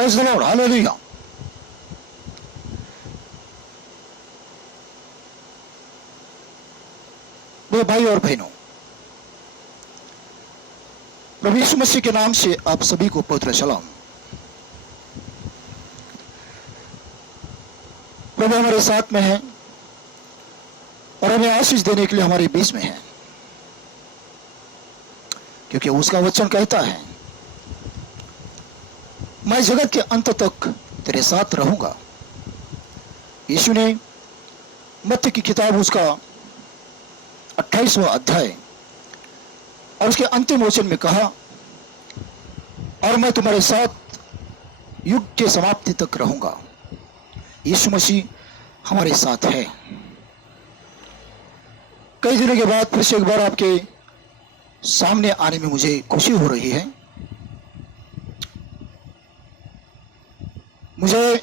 Praise the Lord, hallelujah. मेरे भाई और बहनों, प्रभु यीशु मसीह के नाम से आप सभी को पवित्र सलाम। प्रभु हमारे साथ में है और हमें आशीष देने के लिए हमारे बीच में है, क्योंकि उसका वचन कहता है, मैं जगत के अंत तक तेरे साथ रहूंगा। यीशु ने मत्ती की किताब उसका 28वां अध्याय और उसके अंतिम वचन में कहा, और मैं तुम्हारे साथ युग के समाप्ति तक रहूंगा। यीशु मसीह हमारे साथ है। कई दिनों के बाद फिर से एक बार आपके सामने आने में मुझे खुशी हो रही है। मुझे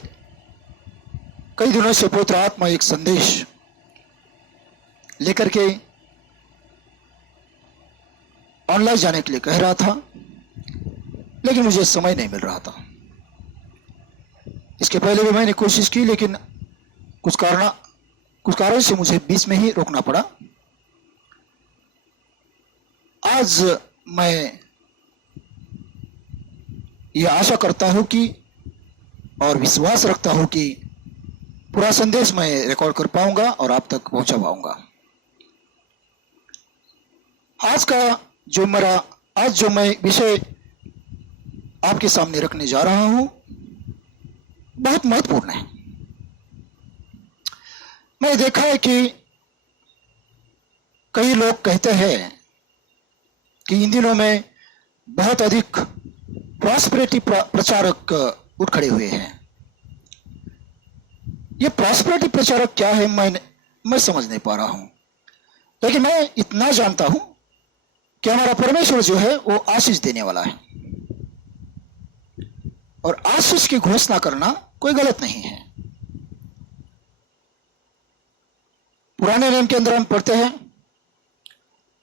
कई दिनों से पवित्र आत्मा एक संदेश लेकर के ऑनलाइन जाने के लिए कह रहा था, लेकिन मुझे समय नहीं मिल रहा था। इसके पहले भी मैंने कोशिश की, लेकिन कुछ कारण से मुझे बीच में ही रोकना पड़ा। आज मैं ये आशा करता हूं कि और विश्वास रखता हूं कि पूरा संदेश मैं रिकॉर्ड कर पाऊंगा और आप तक पहुंचा पाऊंगा। आज जो मैं विषय आपके सामने रखने जा रहा हूं बहुत महत्वपूर्ण है। मैंने देखा है कि कई लोग कहते हैं कि इन दिनों में बहुत अधिक प्रॉस्पेरिटी प्रचारक उठ खड़े हुए हैं। ये प्रॉस्पेरिटी प्रचारक क्या है मैं समझ नहीं पा रहा हूं, लेकिन मैं इतना जानता हूं कि हमारा परमेश्वर जो है वो आशीष देने वाला है, और आशीष की घोषणा करना कोई गलत नहीं है। पुराने नियम के अंदर हम पढ़ते हैं,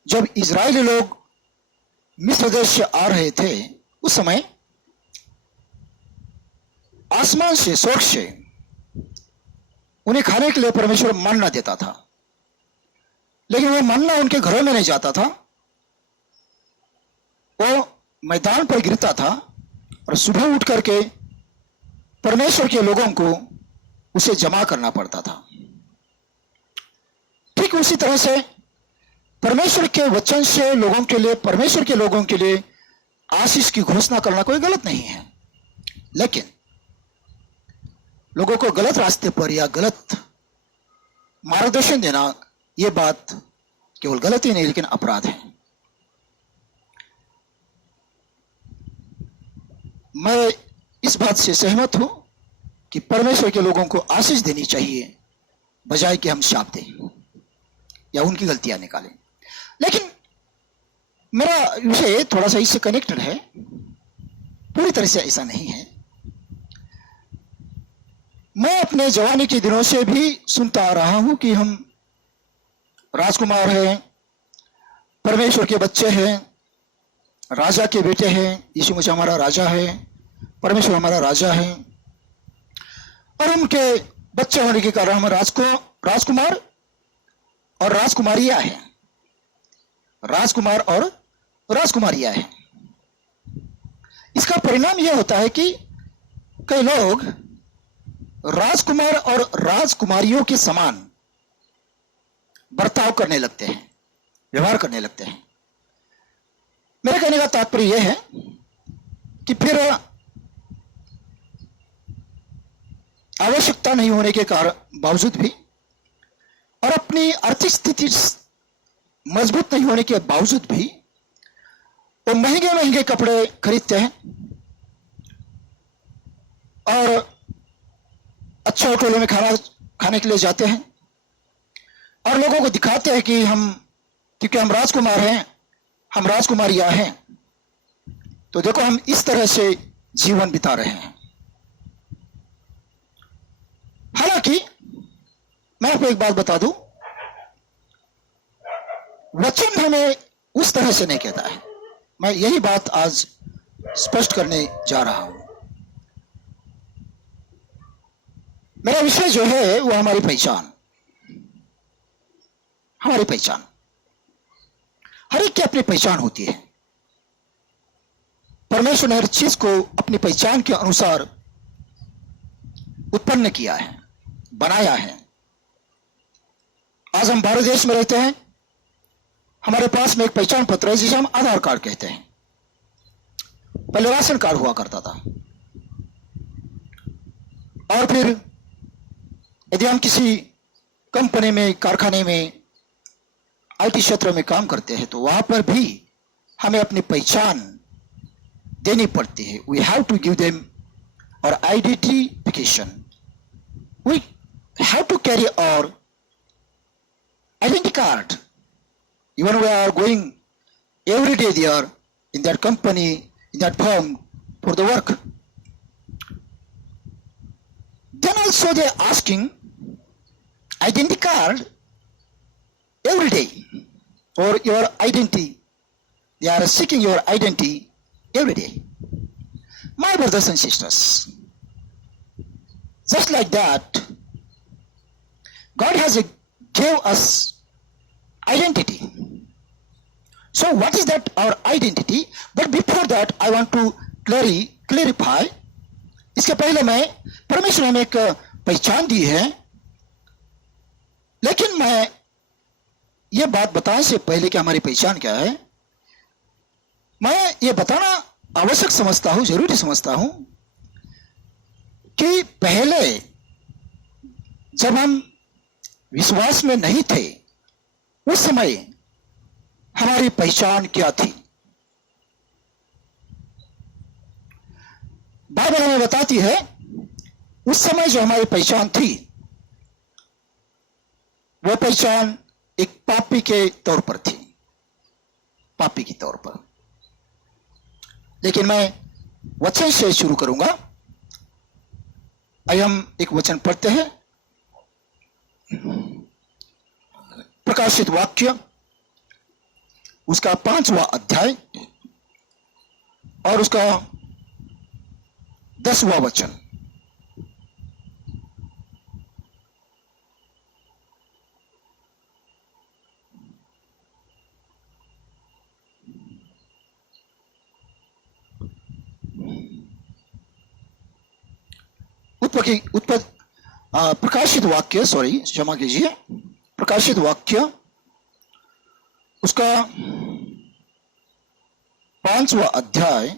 जब इजरायली लोग मिस्र देश से आ रहे थे, उस समय आसमान से, स्वर्ग से उन्हें खाने के लिए परमेश्वर मन्ना देता था, लेकिन वो मन्ना उनके घरों में नहीं जाता था। वो मैदान पर गिरता था और सुबह उठ करके परमेश्वर के लोगों को उसे जमा करना पड़ता था। ठीक उसी तरह से परमेश्वर के वचन से परमेश्वर के लोगों के लिए आशीष की घोषणा करना कोई गलत नहीं है, लेकिन लोगों को गलत रास्ते पर या गलत मार्गदर्शन देना, यह बात केवल गलत ही नहीं लेकिन अपराध है। मैं इस बात से सहमत हूं कि परमेश्वर के लोगों को आशीष देनी चाहिए, बजाय कि हम शाप दें या उनकी गलतियां निकालें। लेकिन मेरा विषय थोड़ा सा इससे कनेक्टेड है, पूरी तरह से ऐसा नहीं है। मैं अपने जवानी के दिनों से भी सुनता आ रहा हूं कि हम राजकुमार हैं, परमेश्वर के बच्चे हैं, राजा के बेटे हैं। यीशु मसीह हमारा राजा है, परमेश्वर हमारा राजा है, और उनके बच्चे होने के कारण हम राजकुमार और राजकुमारियां हैं। राजकुमार और राजकुमारियां हैं। इसका परिणाम यह होता है कि कई लोग राजकुमार और राजकुमारियों के समान बर्ताव करने लगते हैं, व्यवहार करने लगते हैं। मेरे कहने का तात्पर्य यह है कि फिर आवश्यकता नहीं होने के बावजूद भी और अपनी आर्थिक स्थिति मजबूत नहीं होने के बावजूद भी वो महंगे महंगे कपड़े खरीदते हैं और अच्छे होटलों में खाने के लिए जाते हैं और लोगों को दिखाते हैं कि क्योंकि हम राजकुमार हैं, हम राजकुमारियां हैं, तो देखो हम इस तरह से जीवन बिता रहे हैं। हालांकि मैं आपको एक बात बता दूं, वचन हमें उस तरह से नहीं कहता है। मैं यही बात आज स्पष्ट करने जा रहा हूं। मेरा विषय जो है वो हमारी पहचान। हमारी पहचान, हर एक की अपनी पहचान होती है। परमेश्वर ने हर चीज को अपनी पहचान के अनुसार उत्पन्न किया है, बनाया है। आज हम भारत देश में रहते हैं, हमारे पास में एक पहचान पत्र है जिसे हम आधार कार्ड कहते हैं। पहले राशन कार्ड हुआ करता था, और फिर यदि हम किसी कंपनी में, कारखाने में, आईटी क्षेत्र में काम करते हैं तो वहां पर भी हमें अपनी पहचान देनी पड़ती है। We have to give them और आइडेंटिफिकेशन। वी हैव टू कैरी और identity card even we are going every day there in that company, in that firm for the work. Then also they are asking identity card every day, or your identity. They are seeking your identity every day. My brothers and sisters, just like that, God has gave us identity. So what is that our identity? But before that I want to clarify. इसके पहले मैं, परमेश्वर ने हमें एक पहचान दी है, लेकिन मैं ये बात बताने से पहले कि हमारी पहचान क्या है, मैं ये बताना आवश्यक समझता हूं, जरूरी समझता हूं कि पहले जब हम विश्वास में नहीं थे उस समय हमारी पहचान क्या थी। बाइबल हमें बताती है उस समय जो हमारी पहचान थी वह पहचान एक पापी के तौर पर थी, पापी के तौर पर। लेकिन मैं वचन से शुरू करूंगा। आइए हम एक वचन पढ़ते हैं, प्रकाशित वाक्य उसका 5वां अध्याय और उसका 10वां वचन। प्रकाशित वाक्य, क्षमा कीजिए, प्रकाशित वाक्य उसका 5वां अध्याय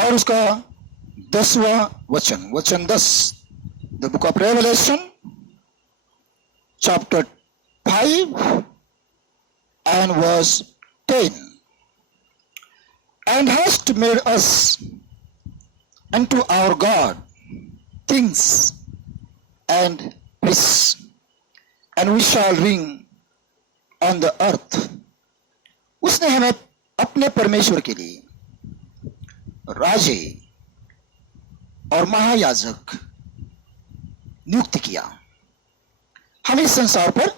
और उसका 10वां वचन, वचन 10। The book of Revelation chapter 5 and verse 10. And hast made us unto our God kings and priests, and we shall reign on the earth. उसने हमें अपने परमेश्वर के लिए राजे और महायाजक नियुक्त किया। हम इस संसार पर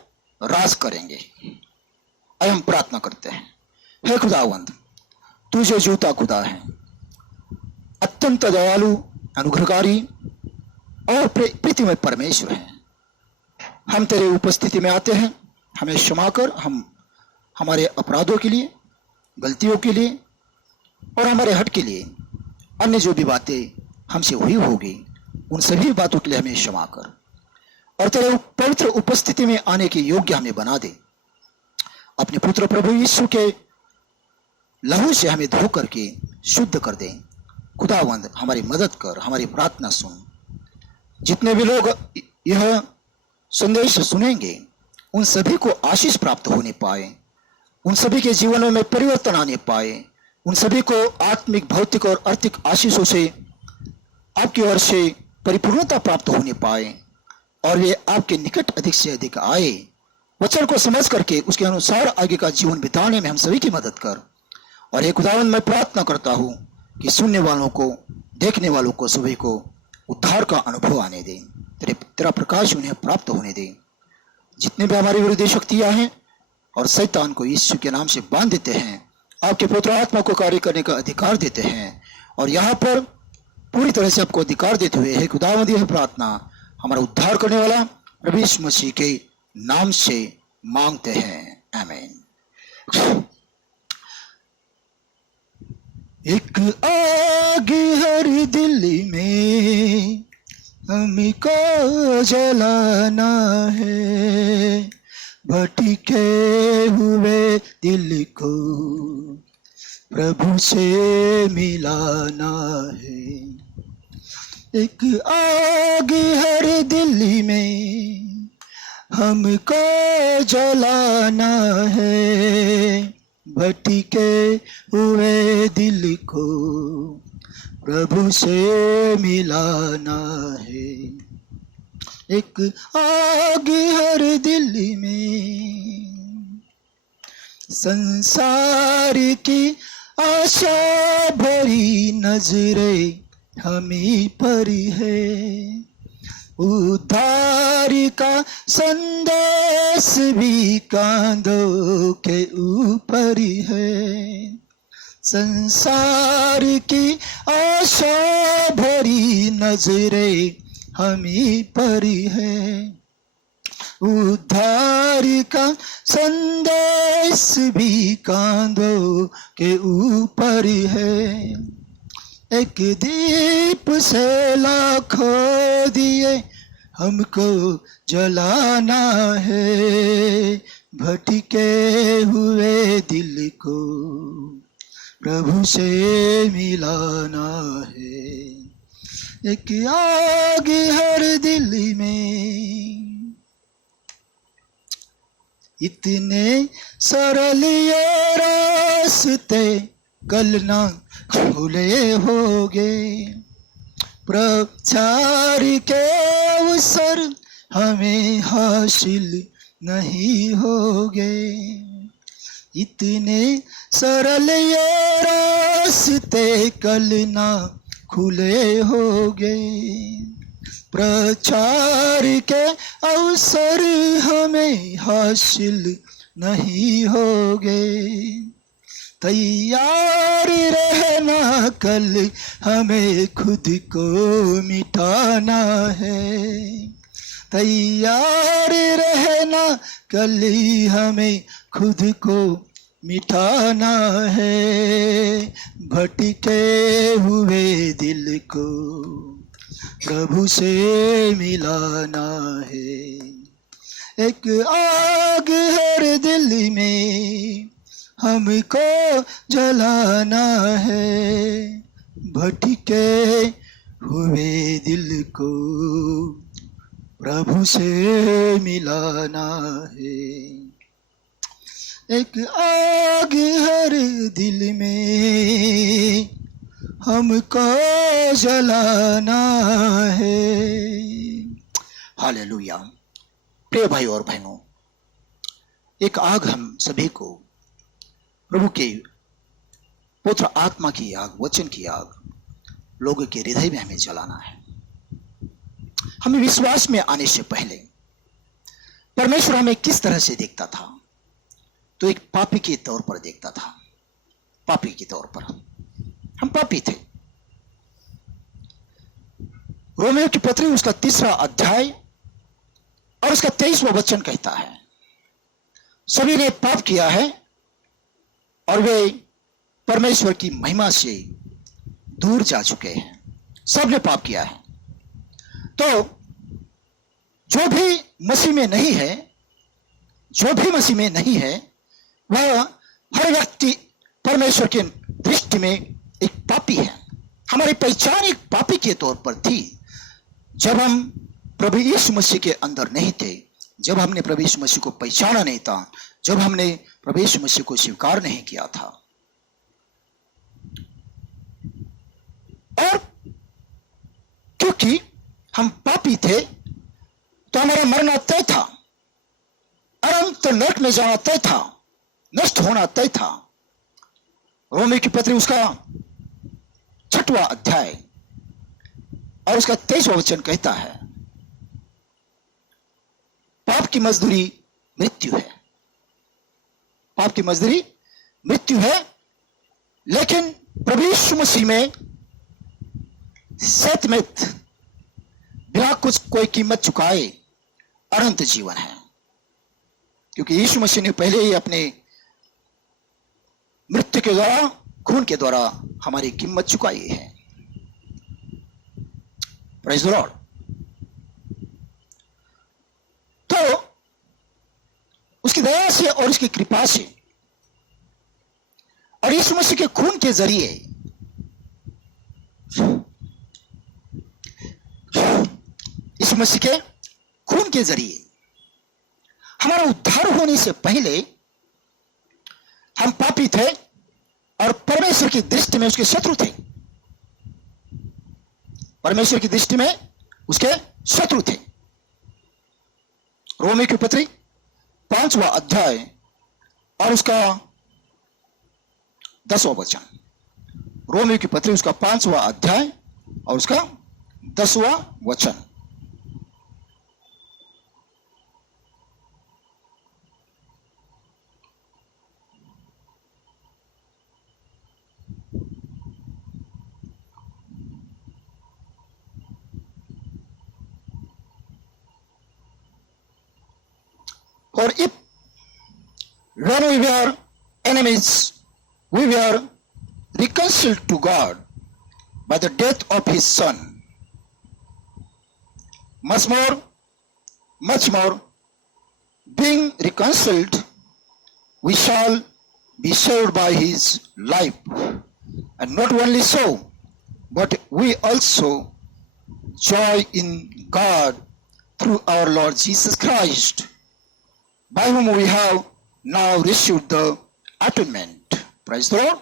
राज करेंगे। आइए हम प्रार्थना करते हैं। हे खुदावंद, तू जो जीवता खुदा है, अत्यंत दयालु, अनुग्रहकारी और प्रीतिमय परमेश्वर है, हम तेरे उपस्थिति में आते हैं। हमें क्षमा कर, हम हमारे अपराधों के लिए, गलतियों के लिए और हमारे हट के लिए, अन्य जो भी बातें हमसे हुई होगी उन सभी बातों के लिए हमें क्षमा कर और तेरे पवित्र उपस्थिति में आने के योग्य हमें बना दे। अपने पुत्र प्रभु यीशु के लहू से हमें धो करके शुद्ध कर दे। खुदावंद, हमारी मदद कर, हमारी प्रार्थना सुन। जितने भी लोग यह संदेश सुनेंगे उन सभी को आशीष प्राप्त होने पाए, उन सभी के जीवनों में परिवर्तन आने पाए, उन सभी को आत्मिक, भौतिक और आर्थिक आशीषों से आपकी ओर से परिपूर्णता प्राप्त होने पाए और वे आपके निकट अधिक से अधिक आए। वचन को समझ करके उसके अनुसार आगे का जीवन बिताने में हम सभी की मदद कर। और एक उदाहरण मैं प्रार्थना करता हूं कि सुनने वालों को, देखने वालों को, सभी को उद्धार का अनुभव आने दे, तेरा प्रकाश उन्हें प्राप्त होने दे। जितने भी हमारी विरोधी शक्तियां हैं और शैतान को यीशु के नाम से बांध देते हैं, आपके पुत्र आत्मा को कार्य करने का अधिकार देते हैं। और यहाँ पर पूरी तरह से आपको अधिकार देते हुए, हे खुदावंद, यह प्रार्थना हमारा उद्धार करने वाला प्रभु यीशु मसीह के नाम से मांगते हैं, आमीन। एक आग हर दिल में हमको जलाना है, भटके हुए दिल को प्रभु से मिलाना है। एक आग हर दिल में हमको जलाना है, भटके हुए दिल को प्रभु से मिलाना है। एक आग हर दिल में संसार की आशा भरी नजरें हमें पर है, उद्धार का संदेश भी कांधों के ऊपर है। संसार की आशा भरी नजरें हमें पर है, उद्धार का संदेश भी कांधों के ऊपर है। एक दीप से लाखों दिए हमको जलाना है, भटके हुए दिल को प्रभु से मिलाना है। एक आग हर दिल में, इतने सरल ये रास्ते कल ना खुले होगे, प्रचार के अवसर हमें हासिल नहीं होगे। इतने सरल ये रास्ते कल ना खुले होगे, प्रचार के अवसर हमें हासिल नहीं होगे। तैयार रहना, कल हमें खुद को मिटाना है। तैयार रहना, कल हमें खुद को मिटाना है। भटके हुए दिल को प्रभु से मिलाना है। एक आग हर दिल में हमको जलाना है, भटके हुए दिल को प्रभु से मिलाना है। एक आग हर दिल में हमको जलाना है। हालेलुया। प्रिय भाई और बहनों, एक आग हम सभी को प्रभु के पुत्र आत्मा की आग, वचन की आग लोगों के हृदय में हमें जलाना है। हमें विश्वास में आने से पहले परमेश्वर हमें किस तरह से देखता था? तो एक पापी के तौर पर देखता था। पापी के तौर पर हम पापी थे। रोमियो की पत्री उसका 3 अध्याय और उसका 23वां वचन कहता है, सभी ने पाप किया है और वे परमेश्वर की महिमा से दूर जा चुके हैं। सबने पाप किया है। तो जो भी मसीह में नहीं है, जो भी मसीह में नहीं है, वह हर व्यक्ति परमेश्वर की दृष्टि में एक पापी है। हमारी पहचान एक पापी के तौर पर थी जब हम प्रभु यीशु मसीह के अंदर नहीं थे, जब हमने प्रभु यीशु मसीह को पहचाना नहीं था, जब हमने प्रभु यीशु मसीह को स्वीकार नहीं किया था। और क्योंकि हम पापी थे तो हमारा मरना तय था, अनंत नरक में जाना तय था, नष्ट होना तय था। रोमी की पत्री उसका 6वां अध्याय और उसका 23वां वचन कहता है, पाप की मजदूरी मृत्यु है। पाप की मजदूरी मृत्यु है, लेकिन प्रभु यीशु मसीह में सत्यमित बिना कुछ कोई कीमत चुकाए अनंत जीवन है, क्योंकि यीशु मसीह ने पहले ही अपने मृत्यु के द्वारा, खून के द्वारा हमारी कीमत चुकाई है। Praise the Lord. तो उसकी दया से और उसकी कृपा से और यीशु मसीह के खून के जरिए यीशु मसीह के खून के जरिए हमारा उद्धार होने से पहले हम पापी थे और परमेश्वर की दृष्टि में उसके शत्रु थे। परमेश्वर की दृष्टि में उसके शत्रु थे। रोमी की पत्री 5वां अध्याय और उसका 10वां वचन। रोमी की पत्री उसका 5वां अध्याय और उसका 10वां वचन। For if when we were enemies, we were reconciled to God by the death of his son, much more, being reconciled, we shall be saved by his life. And not only so, but we also joy in God through our Lord Jesus Christ, by whom we have now received the atonement. Praise the Lord.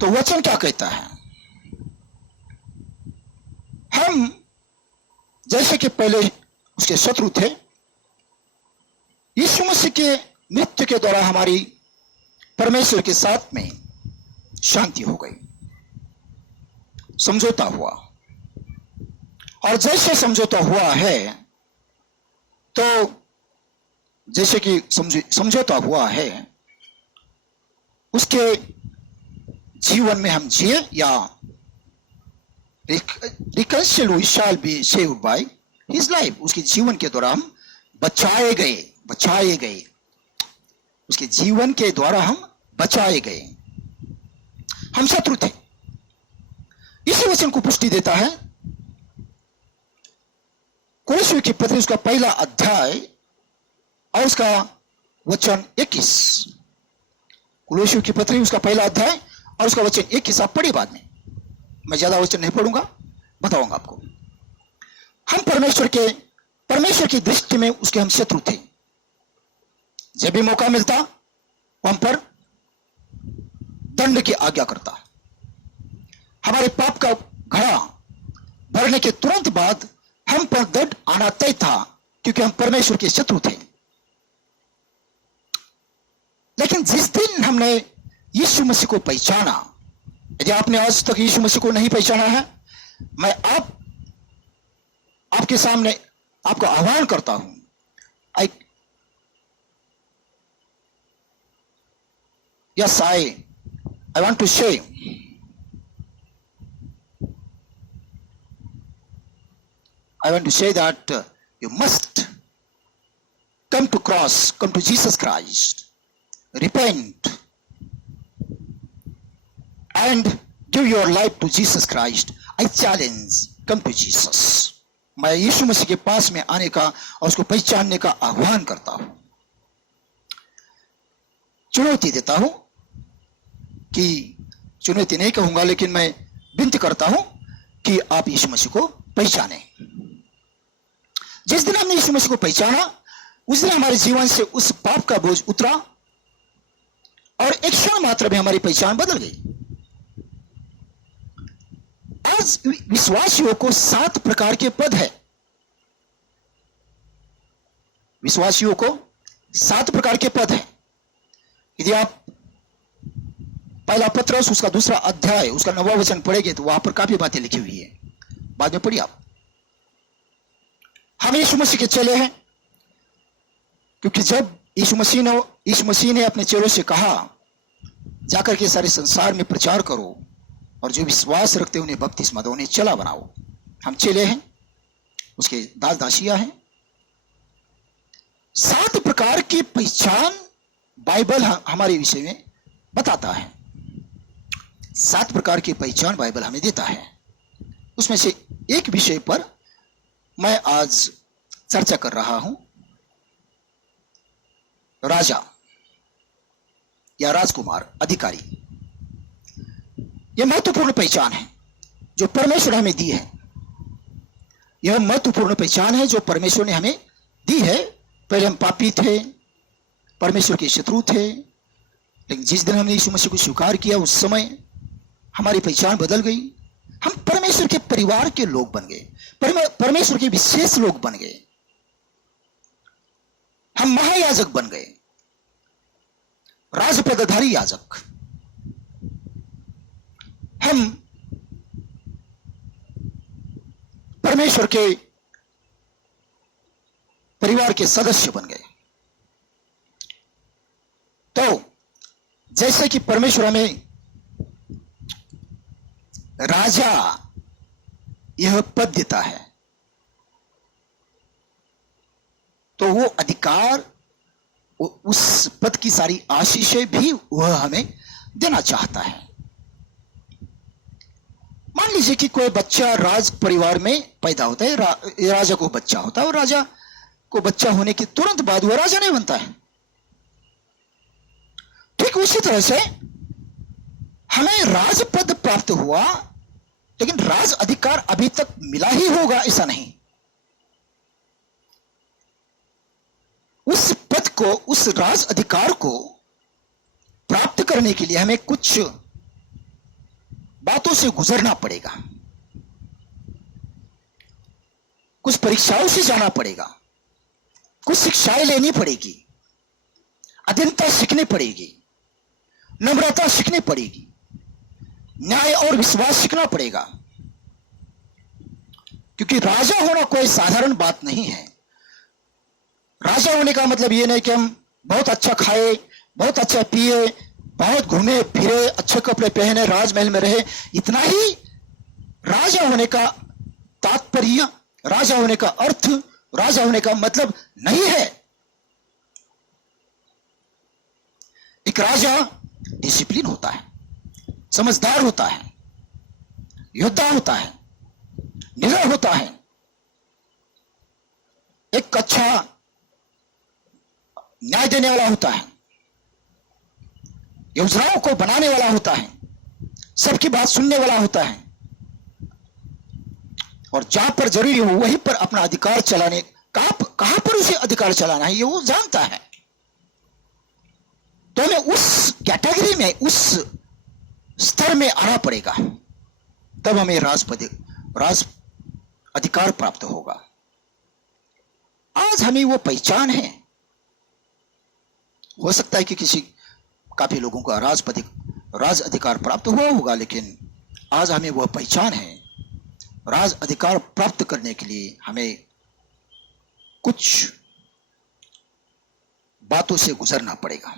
तो वचन क्या कहता है? हम जैसे कि पहले उसके शत्रु थे, यीशु मसीह के मृत्यु के द्वारा हमारी परमेश्वर के साथ में शांति हो गई, समझौता हुआ। और जैसे समझौता हुआ है, तो जैसे कि समझौता हुआ है, उसके जीवन में हम जिए या reconciled we shall be saved by his life, उसके जीवन के द्वारा हम बचाए गए, उसके जीवन के द्वारा हम बचाए गए। हम शत्रु थे। इसी वचन को पुष्टि देता है कोलोस्सियों की पत्री उसका पहला अध्याय और उसका वचन 21। कोलोस्सियों की पत्री उसका पहला अध्याय और उसका वचन 21 आप पढ़िए बाद में। मैं ज्यादा वचन नहीं पढ़ूंगा, बताऊंगा आपको। हम परमेश्वर की दृष्टि में उसके हम शत्रु थे। जब भी मौका मिलता हम पर दंड की आज्ञा करता। हमारे पाप का घड़ा भरने के तुरंत बाद हम पर दंड आना तय था, क्योंकि हम परमेश्वर के शत्रु थे। लेकिन जिस दिन हमने यीशु मसीह को पहचाना, यदि आपने आज तक यीशु मसीह को नहीं पहचाना है, मैं आपके सामने आपका आह्वान करता हूं। Yes, I want to say, that you must come to Jesus Christ, repent, and give your life to Jesus Christ. I challenge, come to Jesus. मैं यीशु मसीह के पास में आने का और उसको पहचानने का आह्वान करता हूं, चुनौती देता हूं, कि चुनौती नहीं कहूंगा, लेकिन मैं विनती करता हूं कि आप यीशु मसीह को पहचानें। जिस दिन हमने यीशु मसीह को पहचाना, उस दिन हमारे जीवन से उस पाप का बोझ उतरा और एक क्षण मात्र में हमारी पहचान बदल गई। आज विश्वासियों को 7 प्रकार के पद है। विश्वासियों को 7 प्रकार के पद है। यदि आप पहला पत्रस उसका 2रा अध्याय उसका 9वां वचन पढ़ेंगे तो वहां पर काफी बातें लिखी हुई है, बाद में पढ़िए आप। हम यीशु मसीह के चेले हैं, क्योंकि जब यीशु मसीह ने अपने चेलों से कहा, जाकर के सारे संसार में प्रचार करो और जो विश्वास रखते उन्हें बपतिस्मा दो, उन्हें चेला बनाओ। हम चेले हैं, उसके दास दासियां हैं। 7 प्रकार की पहचान बाइबल हमारे विषय में बताता है। 7 प्रकार की पहचान बाइबल हमें देता है। उसमें से एक विषय पर मैं आज चर्चा कर रहा हूं, राजा या राजकुमार, अधिकारी। यह महत्वपूर्ण पहचान है जो परमेश्वर हमें दी है। यह महत्वपूर्ण पहचान है जो परमेश्वर ने हमें दी है। पहले हम पापी थे, परमेश्वर के शत्रु थे, लेकिन जिस दिन हमने यीशु मसीह को स्वीकार किया उस समय हमारी पहचान बदल गई। हम परमेश्वर के परिवार के लोग बन गए, परमेश्वर के विशेष लोग बन गए। हम महायाजक बन गए, राजपदधारी याजक। हम परमेश्वर के परिवार के सदस्य बन गए। तो जैसे कि परमेश्वर हमें राजा यह पद देता है, तो वो अधिकार, उस पद की सारी आशीषें भी वह हमें देना चाहता है। मान लीजिए कि कोई बच्चा राज परिवार में पैदा होता है, राजा को बच्चा होता है, और राजा को बच्चा होने के तुरंत बाद वह राजा नहीं बनता है। ठीक उसी तरह से हमें राजपद प्राप्त हुआ, लेकिन राज अधिकार अभी तक मिला ही होगा ऐसा नहीं। उस पद को, उस राज अधिकार को प्राप्त करने के लिए हमें कुछ बातों से गुजरना पड़ेगा, कुछ परीक्षाओं से जाना पड़ेगा, कुछ शिक्षाएं लेनी पड़ेगी, अधीनता सीखनी पड़ेगी, नम्रता सीखनी पड़ेगी, न्याय और विश्वास सीखना पड़ेगा। क्योंकि राजा होना कोई साधारण बात नहीं है। राजा होने का मतलब यह नहीं कि हम बहुत अच्छा खाए, बहुत अच्छा पिए, बहुत घूमे फिरे, अच्छे कपड़े पहने, राजमहल में रहे, इतना ही राजा होने का तात्पर्य, राजा होने का अर्थ, राजा होने का मतलब नहीं है। एक राजा डिसिप्लिन होता है, समझदार होता है, योद्धा होता है, निडर होता है, एक अच्छा न्याय देने वाला होता है, योजनाओं को बनाने वाला होता है, सबकी बात सुनने वाला होता है, और जहां पर जरूरी हो वहीं पर अपना अधिकार चलाने, कहां पर उसे अधिकार चलाना है ये वो जानता है। तो हमें उस कैटेगरी में, उस स्तर में आना पड़ेगा, तब हमें राज अधिकार प्राप्त होगा। आज हमें वो पहचान है। हो सकता है कि काफी लोगों का राज अधिकार प्राप्त हुआ होगा, लेकिन आज हमें वह पहचान है। राज अधिकार प्राप्त करने के लिए हमें कुछ बातों से गुजरना पड़ेगा।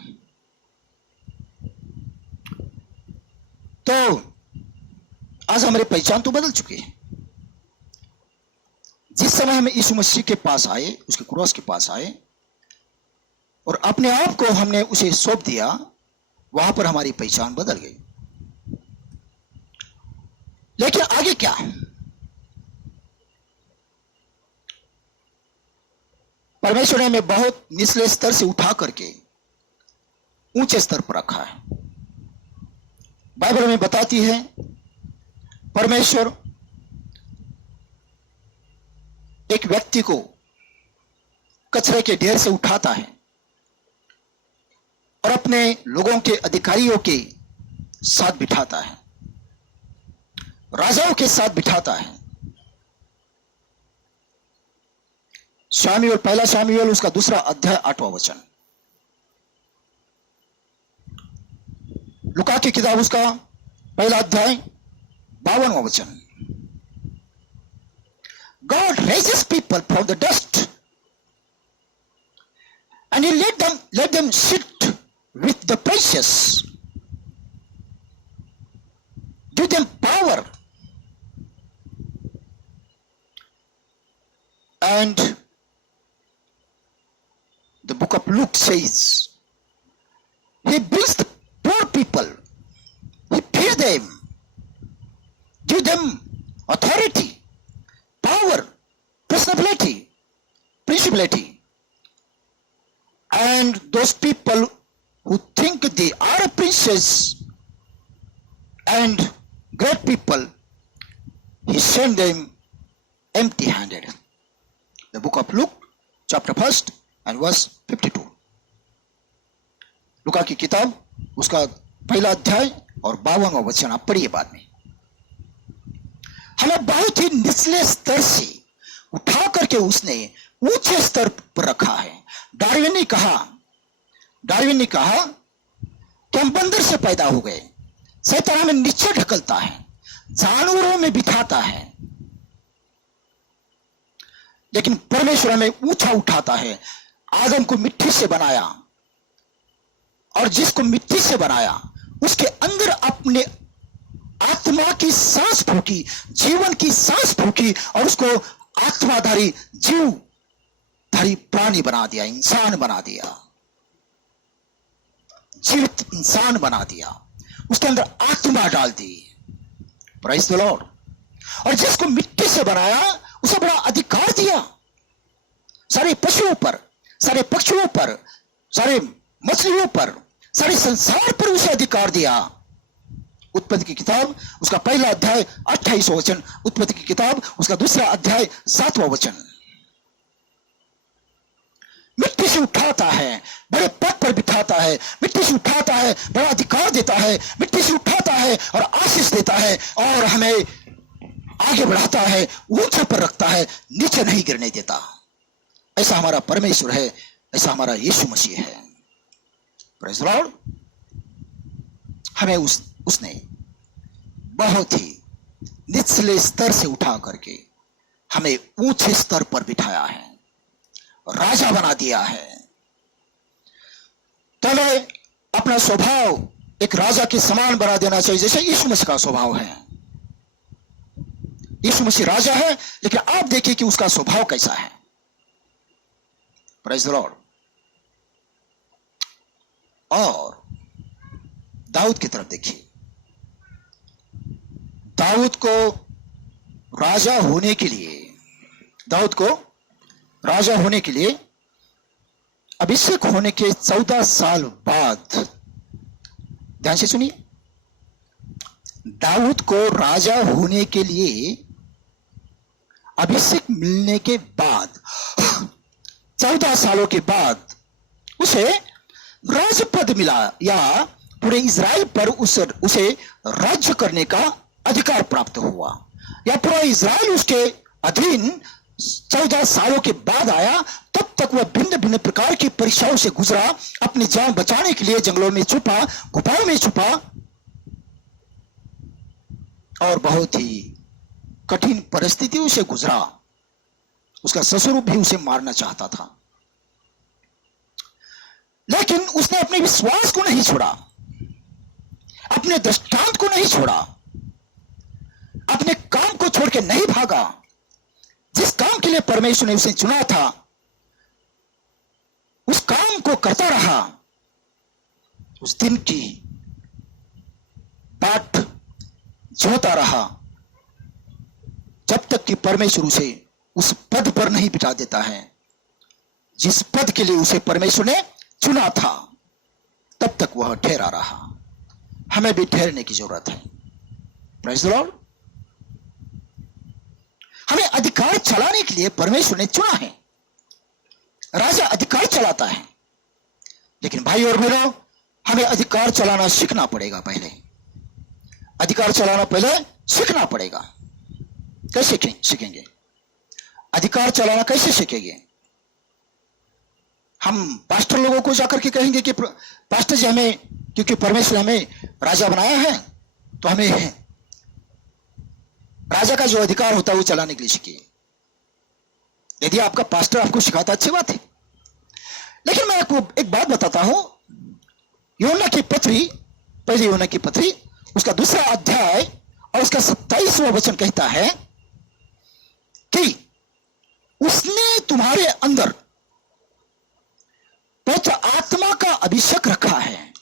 तो आज हमारी पहचान तो बदल चुकी है। जिस समय हम यीशु मसीह के पास आए, उसके क्रॉस के पास आए और अपने आप को हमने उसे सौंप दिया, वहां पर हमारी पहचान बदल गई। लेकिन आगे क्या? परमेश्वर ने हमें बहुत निचले स्तर से उठा करके ऊंचे स्तर पर रखा है। बाइबल में बताती है परमेश्वर एक व्यक्ति को कचरे के ढेर से उठाता है और अपने लोगों के अधिकारियों के साथ बिठाता है, राजाओं के साथ बिठाता है। पहला शामुएल उसका 2 अध्याय 8वां वचन, लुका की किताब उसका 1 अध्याय 52वां वचन। God raises people from the dust and he let them sit with the precious. Do them power. And the book of Luke says, he brings the poor people, he feeds them, give them authority, power, personality, principality. And those people who think they are princes and great people, he sent them empty-handed. The book of Luke, chapter 1 and verse 52. लुका की किताब उसका पहला अध्याय और 52वां वचन आप पढ़िए बाद में। हमें बहुत ही निचले स्तर से उठा करके उसने ऊंचे स्तर पर रखा है। डार्विन ने कहा कि हम बंदर से पैदा हो गए। शैतान हमें नीचे ढकलता है, जानवरों में बिठाता है, लेकिन परमेश्वर हमें ऊंचा उठाता है। आदम को मिट्टी से बनाया और जिसको मिट्टी से बनाया उसके अंदर अपने आत्मा की सांस फूकी, जीवन की सांस फूकी और उसको आत्माधारी जीवधारी प्राणी बना दिया, इंसान बना दिया, जीवित इंसान बना दिया, उसके अंदर आत्मा डाल दी। Prize the Lord. और जिसको मिट्टी से बनाया उसे बड़ा अधिकार दिया, सारे पशुओं पर, सारे पक्षियों पर, सारे मछलियों पर, सारे संसार पर उसे अधिकार दिया। उत्पत्ति की किताब उसका पहला अध्याय 28वां वचन, उत्पत्ति की किताब उसका दूसरा अध्याय 7वां वचन। मिट्टी से उठाता है, बड़े पद पर बिठाता है, मिट्टी से उठाता है, बड़ा अधिकार देता है, मिट्टी से उठाता है और आशीष देता है और हमें आगे बढ़ाता है, ऊंचे पर रखता है, नीचे नहीं गिरने देता। ऐसा हमारा परमेश्वर है, ऐसा हमारा यीशु मसीह है। Praise the Lord. हमें उसने बहुत ही निचले स्तर से उठा करके हमें ऊंचे स्तर पर बिठाया है, राजा बना दिया है। तो हमें अपना स्वभाव एक राजा के समान बना देना चाहिए, जैसे यीशु मसीह का स्वभाव है। यीशु मसीह राजा है, लेकिन आप देखिए कि उसका स्वभाव कैसा है। Praise the Lord. और दाऊद की तरफ देखिए। दाऊद को राजा होने के लिए अभिषेक होने के 14 साल बाद, ध्यान से सुनिए, दाऊद को राजा होने के लिए अभिषेक मिलने के बाद 14 सालों के बाद उसे राजपद मिला, या पूरे इज़राइल पर उसे राज्य करने का अधिकार प्राप्त हुआ, या पूरा इज़राइल उसके अधीन 14 सालों के बाद आया। तब तक वह भिन्न भिन्न प्रकार की परीक्षाओं से गुजरा, अपनी जान बचाने के लिए जंगलों में छुपा, गुफाओं में छुपा और बहुत ही कठिन परिस्थितियों से गुजरा। उसका ससुर भी उसे मारना चाहता था, लेकिन उसने अपने विश्वास को नहीं छोड़ा, अपने दृष्टांत को नहीं छोड़ा, अपने काम को छोड़ के नहीं भागा। जिस काम के लिए परमेश्वर ने उसे चुना था उस काम को करता रहा। उस दिन की बाट जोता रहा जब तक कि परमेश्वर उसे उस पद पर नहीं बिठा देता है जिस पद के लिए उसे परमेश्वर ने चुना था। तब तक वह ठहरा रहा। हमें भी ठहरने की जरूरत है। Praise the Lord. हमें अधिकार चलाने के लिए परमेश्वर ने चुना है। राजा अधिकार चलाता है, लेकिन भाई और बहनों, हमें अधिकार चलाना सीखना पड़ेगा। पहले अधिकार चलाना पहले सीखना पड़ेगा। कैसे सीखेंगे? अधिकार चलाना कैसे सीखेंगे? हम पास्टर लोगों को जाकर के कहेंगे कि पास्टर जी, हमें, क्योंकि परमेश्वर हमें राजा बनाया है तो हमें राजा का जो अधिकार होता है वो चलाने के लिए सीखिए। यदि आपका पास्टर आपको सिखाता, अच्छी बात है, लेकिन मैं आपको एक बात बताता हूं। यूहन्ना की पत्री, पहली यूहन्ना की पत्री उसका दूसरा अध्याय और उसका 27वां वचन कहता है कि उसने तुम्हारे अंदर पवित्र आत्मा का अभिषेक रखा है।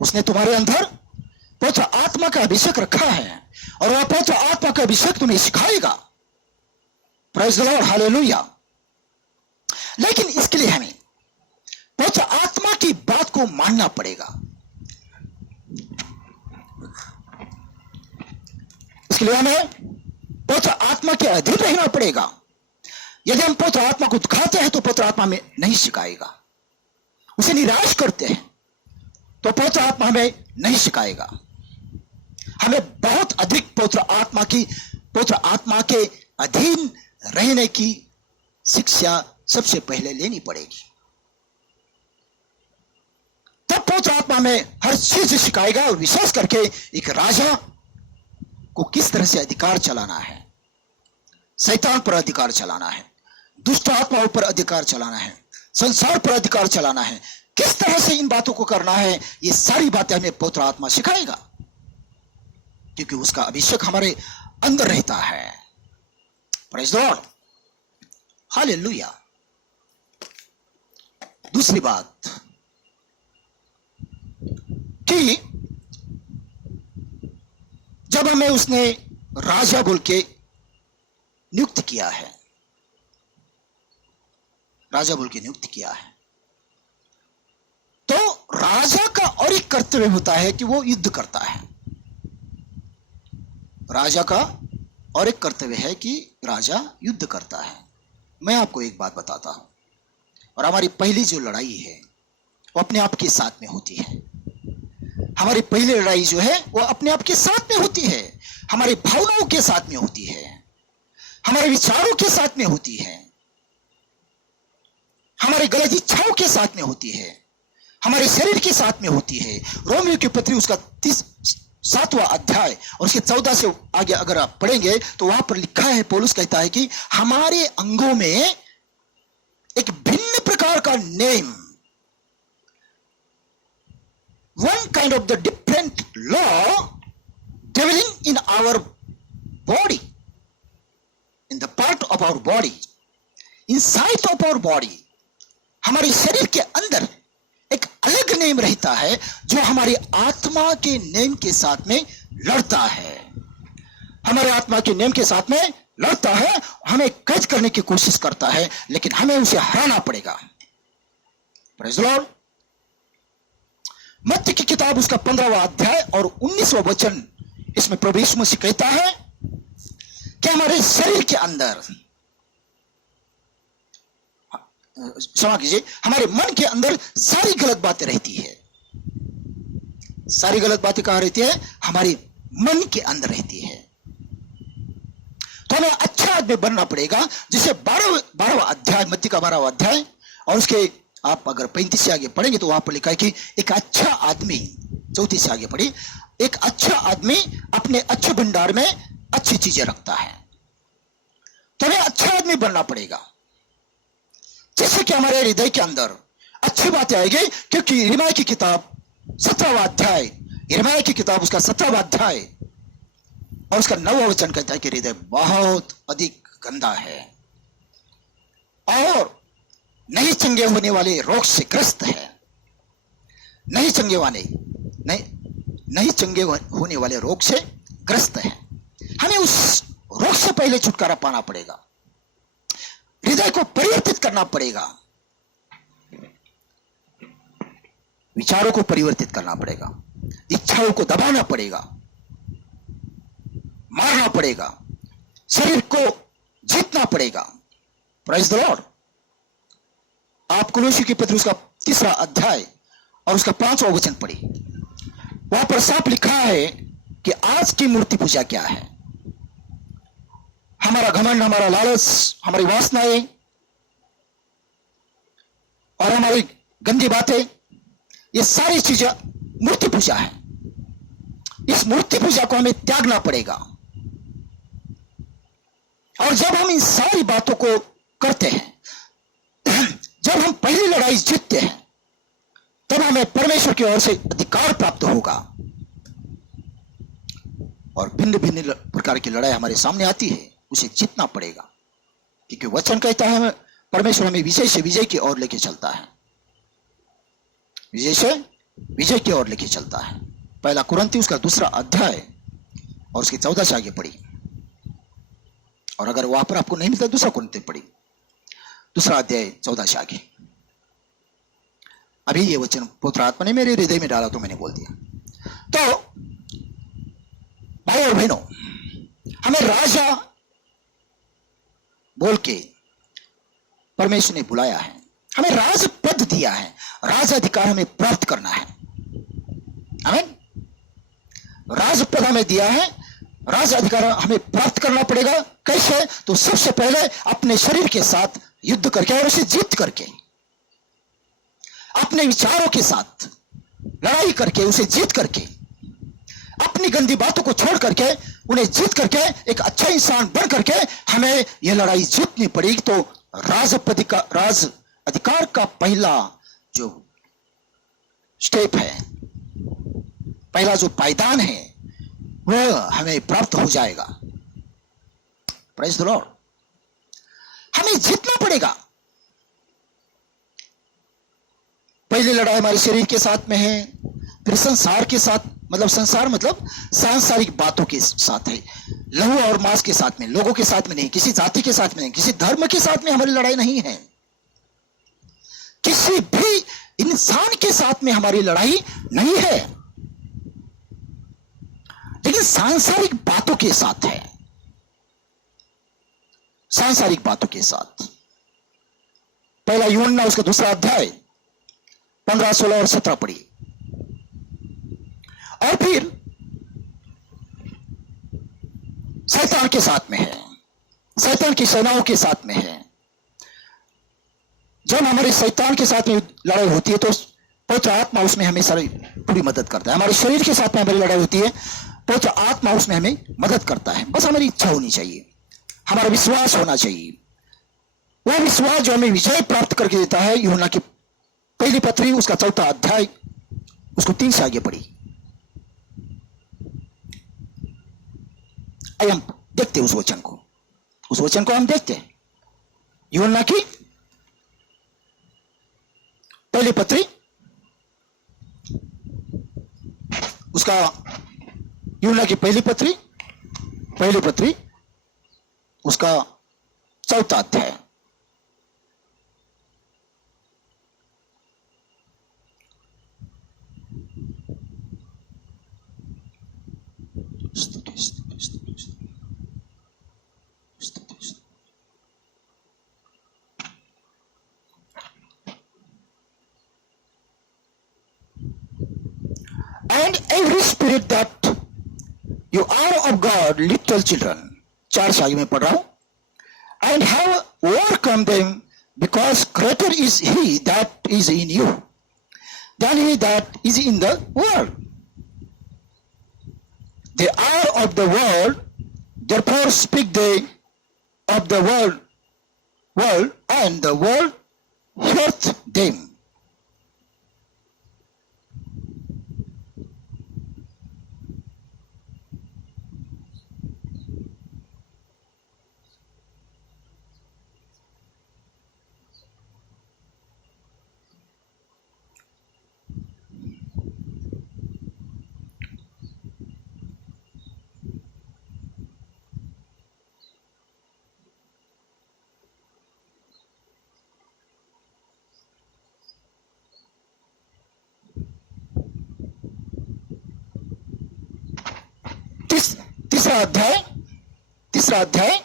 उसने तुम्हारे अंदर पवित्र आत्मा का अभिषेक रखा है और वह पवित्र आत्मा का अभिषेक तुम्हें सिखाएगा। Praise the Lord, hallelujah. लेकिन इसके लिए हमें पवित्र आत्मा की बात को मानना पड़ेगा। इसके लिए हमें पवित्र आत्मा के अधीन रहना पड़ेगा। यदि हम पवित्र आत्मा को दिखाते हैं तो पवित्र आत्मा में नहीं सिखाएगा। उसे निराश करते हैं तो पवित्र आत्मा हमें नहीं सिखाएगा। हमें बहुत अधिक पवित्र आत्मा के अधीन रहने की शिक्षा सबसे पहले लेनी पड़ेगी। तब पवित्र आत्मा में हर चीज सिखाएगा और विशेष करके एक राजा को किस तरह से अधिकार चलाना है, शैतान पर अधिकार चलाना है, दुष्ट आत्माओं पर अधिकार चलाना है, संसार पर अधिकार चलाना है, किस तरह से इन बातों को करना है, ये सारी बातें हमें पवित्र आत्मा सिखाएगा, क्योंकि उसका अभिषेक हमारे अंदर रहता है। Praise the Lord, hallelujah. दूसरी बात कि जब हमें उसने राजा बोल के नियुक्त किया है, राजा बोल के नियुक्त किया है, तो राजा का और एक कर्तव्य होता है कि वो युद्ध करता है। राजा का और एक कर्तव्य है कि राजा युद्ध करता है। मैं आपको एक बात बताता हूं, और हमारी पहली जो लड़ाई है वो अपने आप के साथ में होती है। हमारी पहली लड़ाई जो है वो अपने आप के साथ में होती है, हमारी भावनाओं के साथ में होती है, हमारे विचारों के साथ में होती है, हमारी गलत इच्छाओं के साथ में होती है, हमारे शरीर के साथ में होती है। रोमियो की पत्री उसका 7वां अध्याय और उसके 14 से आगे अगर आप पढ़ेंगे तो वहां पर लिखा है, पौलुस कहता है कि हमारे अंगों में एक भिन्न प्रकार का name, one kind of the different law dwelling in our body, in the part of our body, inside of our body, हमारे शरीर के अंदर एक अलग नेम रहता है जो हमारी आत्मा के नेम के साथ में लड़ता है। हमारे आत्मा के नेम के साथ में लड़ता है, हमें कैद करने की कोशिश करता है, लेकिन हमें उसे हराना पड़ेगा। Praise the Lord. मत्ती की किताब उसका 15वां अध्याय और 19वां वचन, इसमें प्रभु यीशु मसीह कहता है कि हमारे शरीर के अंदर, क्षमा कीजिए, हमारे मन के अंदर सारी गलत बातें रहती है। सारी गलत बातें कहां रहती है? हमारे मन के अंदर रहती है। तो हमें अच्छा आदमी बनना पड़ेगा, जिसे 12वां अध्याय, मत्ती का 12वां अध्याय और उसके आप अगर 35 से आगे पढ़ेंगे तो वहां पर लिखा है कि एक अच्छा आदमी, 34 से आगे पढ़िए, एक अच्छा आदमी अपने अच्छे भंडार में अच्छी चीजें रखता है। तो हमें अच्छा आदमी बनना पड़ेगा, जिससे कि हमारे हृदय के अंदर अच्छी बातें आएगी। क्योंकि यिर्मयाह की किताब 17वां अध्याय, यिर्मयाह की किताब उसका 17वां अध्याय और उसका 9वां वचन कहता है कि हृदय बहुत अधिक गंदा है और नहीं चंगे होने वाले रोग से ग्रस्त है। नहीं चंगे होने वाले रोग से ग्रस्त है। हमें उस रोग से पहले छुटकारा पाना पड़ेगा, हृदय को परिवर्तित करना पड़ेगा, विचारों को परिवर्तित करना पड़ेगा, इच्छाओं को दबाना पड़ेगा, मारना पड़ेगा, शरीर को जीतना पड़ेगा। Praise the Lord. आप कोलोसी की पत्री उसका 3रा अध्याय और उसका 5वां वचन पढ़िए। वहां पर साफ लिखा है कि आज की मूर्ति पूजा क्या है। हमारा घमंड, हमारा लालच, हमारी वासनाएं और हमारी गंदी बातें, ये सारी चीजें मूर्ति पूजा है। इस मूर्ति पूजा को हमें त्यागना पड़ेगा। और जब हम इन सारी बातों को करते हैं, जब हम पहली लड़ाई जीतते हैं, तब हमें परमेश्वर की ओर से अधिकार प्राप्त होगा। और भिन्न भिन्न प्रकार की लड़ाई हमारे सामने आती है, उसे जीतना पड़ेगा, क्योंकि वचन कहता है परमेश्वर हमें विजय से विजय की ओर लेके चलता है, विजय से विजय की ओर लेके चलता है। पहला कुरिन्थी उसका 2 अध्याय और उसके 14 से आगे पढ़ी, और अगर वहां पर आपको नहीं मिलता 2 कुरिन्थी पढ़ी, 2 अध्याय 14 से आगे। अभी ये वचन पुत्र आत्मा ने मेरे हृदय में डाला तो मैंने बोल दिया। तो भाई और बहनों, हमें राजा बोल के परमेश्वर ने बुलाया है, हमें राज पद दिया है, राज अधिकार हमें प्राप्त करना है। आमीन। राज पद हमें दिया है, राज अधिकार हमें प्राप्त करना पड़ेगा। कैसे? तो सबसे पहले अपने शरीर के साथ युद्ध करके और उसे जीत करके, अपने विचारों के साथ लड़ाई करके, उसे जीत करके, अपनी गंदी बातों को छोड़ करके उन्हें जीत करके एक अच्छा इंसान बन करके हमें यह लड़ाई जीतनी पड़ेगी। तो राज अधिकार का पहला जो स्टेप है, पहला जो पायदान है, वह हमें प्राप्त हो जाएगा। Praise the Lord. हमें जीतना पड़ेगा। पहली लड़ाई हमारे शरीर के साथ में है, फिर संसार के साथ, मतलब संसार मतलब सांसारिक बातों के साथ है, लहू और मांस के साथ में, लोगों के साथ में नहीं, किसी जाति के साथ में नहीं, किसी धर्म के साथ में हमारी लड़ाई नहीं है, किसी भी इंसान के साथ में हमारी लड़ाई नहीं है, लेकिन सांसारिक बातों के साथ है, सांसारिक बातों के साथ। पहला यूहन्ना उसका 2 अध्याय 15, 16 और 17 पढ़ी। और फिर शैतान के साथ में है, शैतान की सेनाओं के साथ में है। जब हमारे शैतान के साथ में लड़ाई होती है तो पवित्र आत्मा उसमें हमें सारी पूरी मदद करता है। हमारे शरीर के साथ में हमारी लड़ाई होती है, पवित्र आत्मा उसमें हमें मदद करता है। बस हमारी इच्छा होनी चाहिए, हमारा विश्वास होना चाहिए, वह विश्वास जो हमें विजय प्राप्त करके देता है। यूहन्ना की पहली पत्री उसका 4 अध्याय उसको 3 से आगे पढ़ी। हम देखते उस वचन को हम देखते हैं। यूहन्ना की पहली पत्री उसका, यूहन्ना की पहली पत्री उसका 4 अध्याय। And every spirit that you are of God, little children, 4 से आगे मैं पढ़ रहा हूं, and have overcome them, because greater is he that is in you than he that is in the world. They are of the world, therefore speak they of the world, and the world heareth them. तीसरा अध्याय,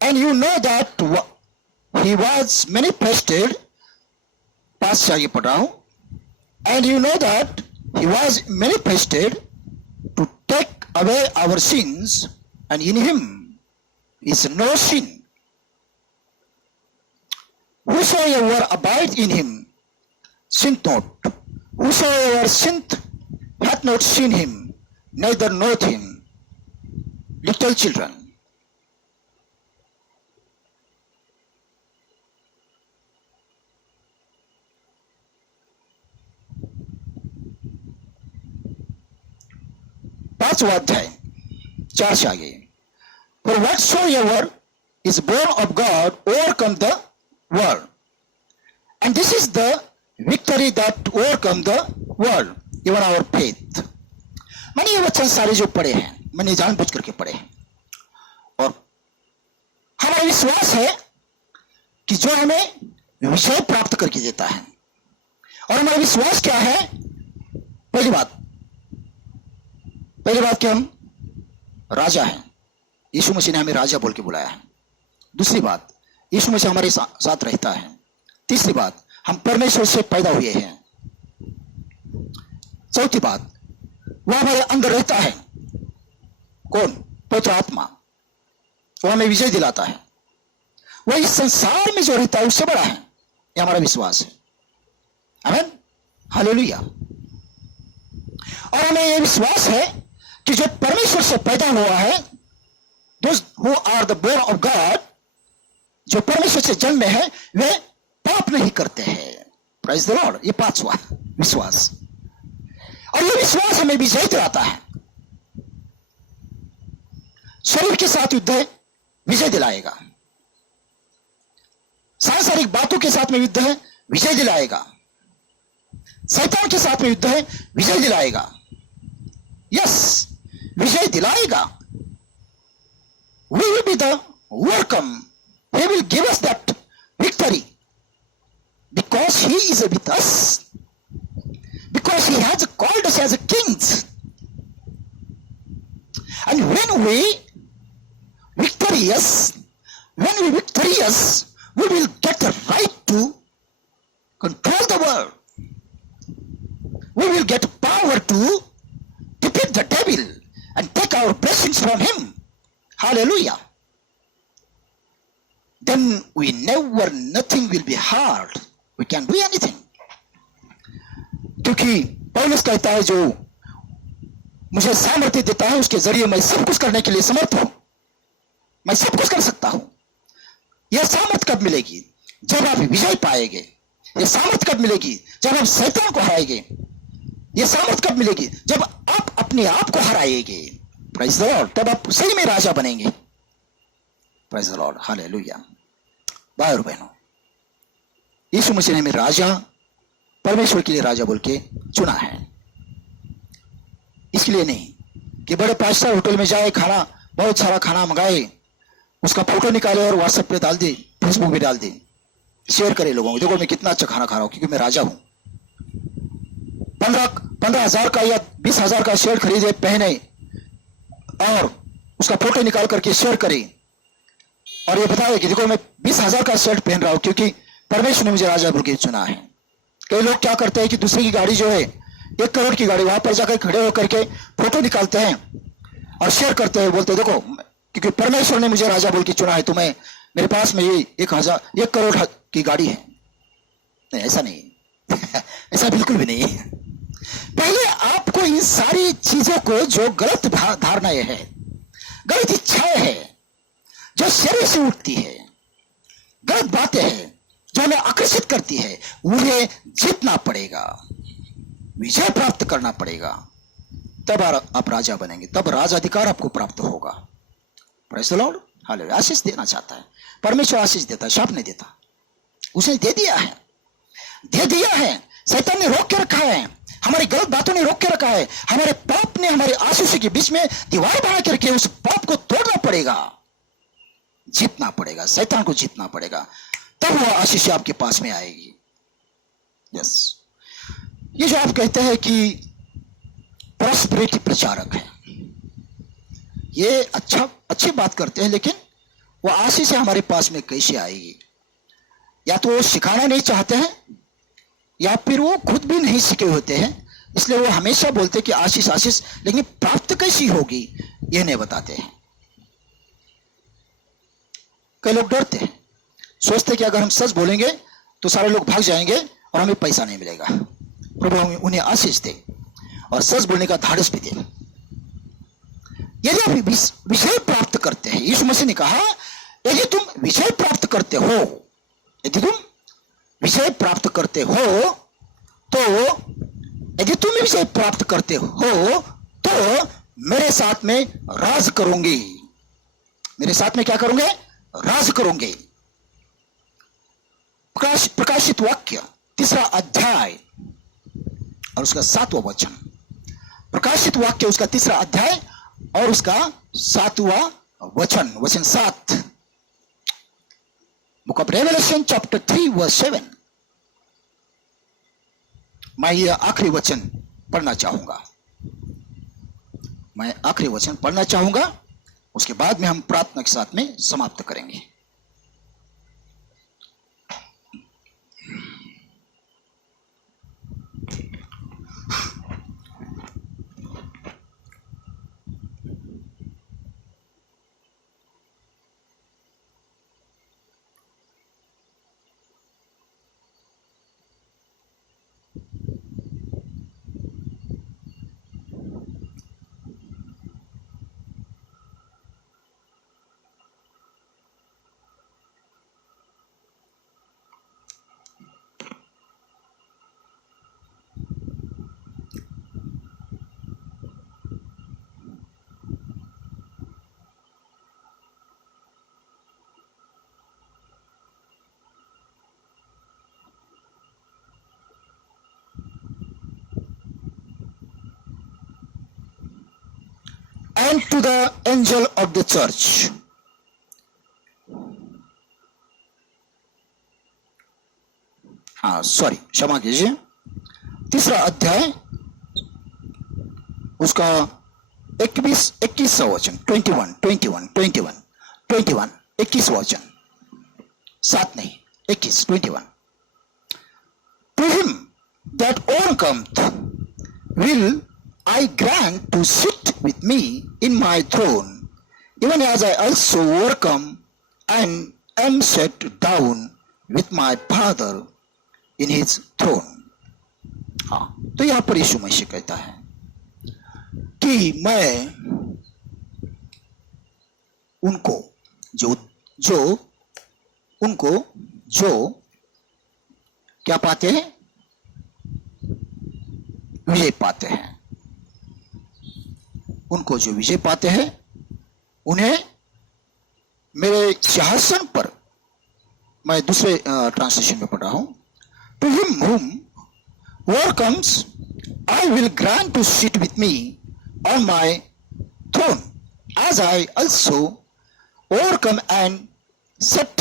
and you know that he was manifested, 5 से आगे पढ़ रहा हूं, and you know that he was manifested to take away our sins, and in him is no sin. Whosoever abides in him sinneth not. Whosoever sinneth hath not seen him, neither knoweth him. Little children. 5वां अध्याय 4 से आगे, For whatsoever is born of God overcome the world, and this is the victory that overcome the world, even our faith. मैंने ये वचन सारे जो पढ़े हैं, मैंने जानबूझ करके पढ़े हैं, और हमारा विश्वास है कि जो हमें विजय प्राप्त करके देता है। और हमारा विश्वास क्या है? पहली बात कि हम राजा हैं, यीशु मसीह ने हमें राजा बोल के बुलाया है। दूसरी बात, यीशु मसीह हमारे साथ रहता है। तीसरी बात, हम परमेश्वर से पैदा हुए हैं। चौथी बात, वह हमारे अंदर रहता है। कौन? पवित्र आत्मा। वो हमें विजय दिलाता है। वह इस संसार में जो रहता है उससे बड़ा है, यह हमारा विश्वास है। आमीन, हालेलुया। और हमें यह विश्वास है कि जो परमेश्वर से पैदा हुआ है, those who are the born of God, जो परमेश्वर से जन्मे हैं, वे पाप नहीं करते हैं। Praise the Lord। ये 5वां विश्वास, और ये विश्वास हमें विजय दिलाता है। शरीर के साथ युद्ध है, विजय दिलाएगा। सांसारिक बातों के साथ में युद्ध है, विजय दिलाएगा। शैतान के साथ में युद्ध है, विजय दिलाएगा। यस, विजय दिलाएगा। We will be the overcome. He will give us that victory because He is with us, because He has called us as kings. And when we victorious, we will get the right to control the world. We will get power to defeat the devil and take our blessings from him. Hallelujah. Then nothing will be hard. We can do anything. क्योंकि पौलुस कहता है, जो मुझे सामर्थ्य देता है उसके जरिए मैं सब कुछ करने के लिए समर्थ हूं। मैं सब कुछ कर सकता हूं। यह सामर्थ्य कब मिलेगी? जब आप विजय पाएंगे। यह सामर्थ्य कब मिलेगी? जब आप शैतान को हराएंगे। यह सामर्थ्य कब मिलेगी? जब आप अपने आप को हराएंगे। Praise the Lord. तब आप सही में राजा बनेंगे। Praise the Lord, hallelujah. भाई और बहनों, यीशु मसीह ने हमें राजा, परमेश्वर के लिए राजा बोल के चुना है। इसके लिए नहीं कि बड़े 5 स्टार होटल में जाए, खाना, बहुत सारा खाना मंगाए, उसका फोटो निकाले और व्हाट्सएप पे डाल दे, फेसबुक पे डाल दे, शेयर करे लोगों को, देखो मैं कितना अच्छा खाना खा रहा हूं क्योंकि मैं राजा हूं। 15,000 का या 20,000 का शर्ट खरीदे, पहने और उसका फोटो निकाल करके शेयर करे और ये बताए कि देखो मैं 20,000 का शर्ट पहन रहा हूं क्योंकि परमेश्वर ने मुझे राजा बोल के चुना है। कई लोग क्या करते हैं कि दूसरे की गाड़ी जो है 1 करोड़ की गाड़ी, वहां पर जाकर खड़े होकर के फोटो निकालते हैं और शेयर करते हैं, बोलते देखो क्योंकि परमेश्वर ने मुझे राजा बोल के चुना है तो मैं, मेरे पास में ये 1 करोड़ की गाड़ी है। नहीं, ऐसा नहीं ऐसा बिल्कुल भी नहीं। पहले आपको इन सारी चीजों को, जो गलत धारणाएं है, गलत इच्छाएं है, जो शरीर से उठती है, गलत बातें हैं जो हमें आकर्षित करती है, उन्हें जीतना पड़ेगा, विजय प्राप्त करना पड़ेगा। तब आप राजा बनेंगे, तब राजाधिकार आपको प्राप्त होगा। Praise the Lord, hallelujah. आशीष देना चाहता है परमेश्वर, आशीष देता है, शाप नहीं देता, उसने दे दिया है, दे दिया है। शैतान ने रोक के रखा है, हमारी गलत बातों ने रोक के रखा है, हमारे पाप ने हमारे आशीष के बीच में दीवार बना के रखी है। उस पाप को तोड़ना पड़ेगा, जीतना पड़ेगा, शैतान को जीतना पड़ेगा, तब वो आशीष आपके पास में आएगी। यस, ये जो आप कहते हैं कि प्रॉस्पेरिटी प्रचारक है, ये अच्छी बात करते हैं, लेकिन वो आशीष हमारे पास में कैसे आएगी? या तो वो सिखाना नहीं चाहते हैं या फिर वो खुद भी नहीं सीखे होते हैं, इसलिए वो हमेशा बोलते कि आशीष आशीष, लेकिन प्राप्त कैसी होगी ये नहीं बताते हैं। कई लोग डरते हैं, सोचते कि अगर हम सच बोलेंगे तो सारे लोग भाग जाएंगे और हमें पैसा नहीं मिलेगा। प्रभु हमें उन्हें आशीष दे और सच बोलने का धाड़स भी दे। यदि आप विजय प्राप्त करते हैं, यीशु मसीह ने कहा यदि तुम विजय प्राप्त करते हो, यदि तुम विजय प्राप्त करते हो तो, यदि तुम विजय प्राप्त करते हो तो मेरे साथ में राज करोगे। मेरे साथ में क्या करोगे? राज करोगे। प्रकाशित वाक्य 3 अध्याय और उसका 7वां वचन। प्रकाशित वाक्य उसका 3 अध्याय और उसका 7वां वचन, वचन 7। Book of Revelation chapter 3 verse 7। मैं ये आखिरी वचन पढ़ना चाहूंगा। मैं आखिरी वचन पढ़ना चाहूंगा, उसके बाद में हम प्रार्थना के साथ में समाप्त करेंगे। And to the angel of the church, sorry, क्षमा कीजिए, 3 अध्याय उसका 21वां वचन, 21 वचन, 7 नहीं, 21। To him that overcometh will I grant to sit with me in my throne, even as I also overcome and am set down with my Father in his throne. तो यहां पर यीशु मसीह कहता है कि मैं उनको जो क्या पाते हैं? विजय पाते हैं। उनको जो विजय पाते हैं उन्हें मेरे सिंहासन पर, मैं दूसरे ट्रांसलेशन में पढ़ रहा हूं, to him whom overcomes I will grant to sit with me on my throne, as I also overcome and sat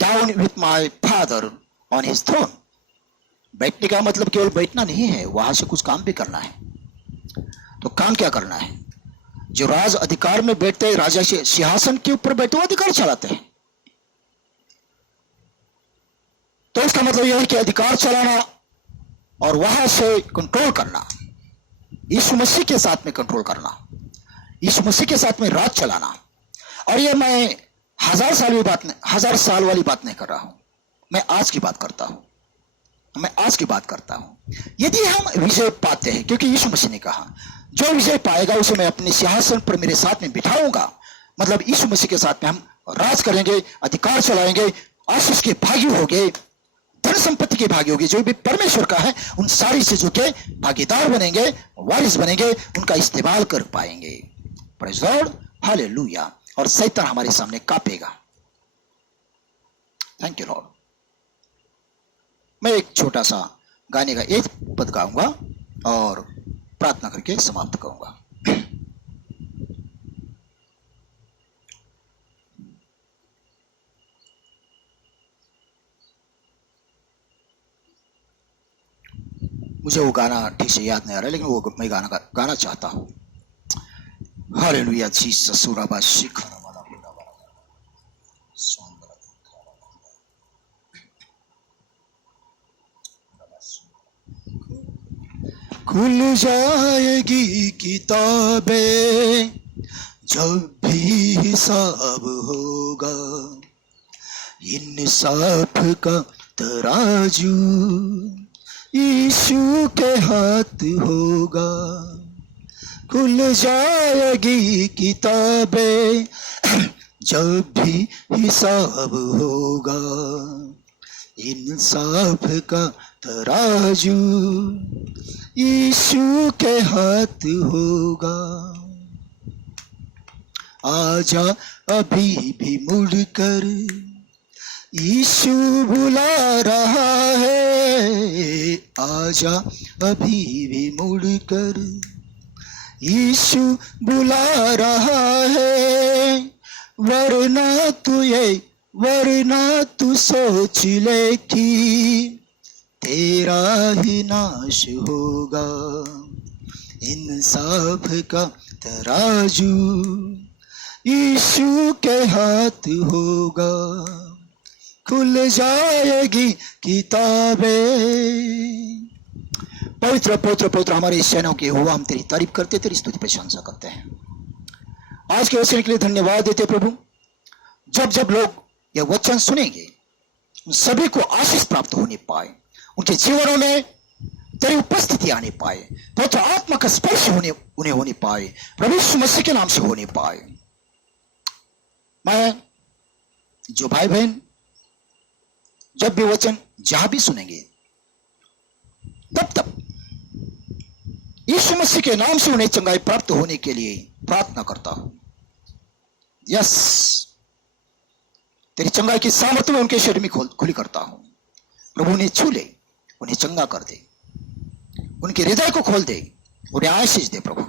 down with my Father on his throne. बैठने का मतलब केवल बैठना नहीं है, वहां से कुछ काम भी करना है। तो काम क्या करना है? जो राज अधिकार में बैठते हैं, राजा से सिंहासन के ऊपर बैठे वो अधिकार चलाते हैं। तो इसका मतलब यह है कि अधिकार चलाना और वहां से कंट्रोल करना, यीशु मसीह के साथ में कंट्रोल करना, यीशु मसीह के साथ में राज चलाना। और यह मैं 1000 साल वाली बात नहीं कर रहा हूं, मैं आज की बात करता हूं। यदि हम विजय पाते हैं, क्योंकि यीशु मसीह ने कहा जो विजय पाएगा उसे मैं अपने सिंहासन पर मेरे साथ में बिठाऊंगा, मतलब यीशु मसीह के साथ में हम राज करेंगे, अधिकार चलाएंगे, आशीष के भागी होंगे, धन संपत्ति के भागी होंगे, जो भी परमेश्वर का है उन सारी चीजों के भागीदार बनेंगे, वारिस बनेंगे, उनका इस्तेमाल कर पाएंगे। Praise God, hallelujah. और शैतान हमारे सामने कांपेगा। Thank you Lord. मैं एक छोटा सा गाने का एक पद गाऊंगा और प्रार्थना करके समाप्त करूंगा। मुझे वो गाना ठीक से याद नहीं आ रहा, लेकिन वो मैं गाना चाहता हूं। हालेलुया जीसस सुराबा शिखर खुल जाएगी किताबें जब भी हिसाब होगा, इंसाफ का तराजू यीशु के हाथ होगा। खुल जाएगी किताबें जब भी हिसाब होगा, इंसाफ का तराजू यीशु के हाथ होगा। आजा अभी भी मुड़कर, यीशु बुला रहा है। आजा अभी भी मुड़कर, यीशु बुला रहा है। वरना तू सोच ले कि तेरा ही नाश होगा। इंसाफ का तराजू यीशु के हाथ होगा। खुल जाएगी किताबें। पवित्र पवित्र पवित्र हमारे सेनाओं के हुआ, हम तेरी तारीफ करते, तेरी स्तुति प्रशंसा करते हैं। आज के वचन के लिए धन्यवाद देते प्रभु। जब जब लोग यह वचन सुनेंगे, उन सभी को आशीष प्राप्त होने पाए, उनके जीवनों में तेरी उपस्थिति आने पाए, पवित्र आत्मा का स्पर्श उन्हें होने पाए, प्रभु यीशु मसीह के नाम से होने पाए। मैं जो भाई बहन जब भी वचन जहां भी सुनेंगे, तब यीशु मसीह के नाम से उन्हें चंगाई प्राप्त होने के लिए प्रार्थना करता हूं। यस, तेरी चंगाई की सामर्थ्य में उनके शरीर में खुली करता हूं। प्रभु उन्हें छू ले, उन्हें चंगा कर दे, उनके हृदय को खोल दे, उन्हें आशीष दे प्रभु।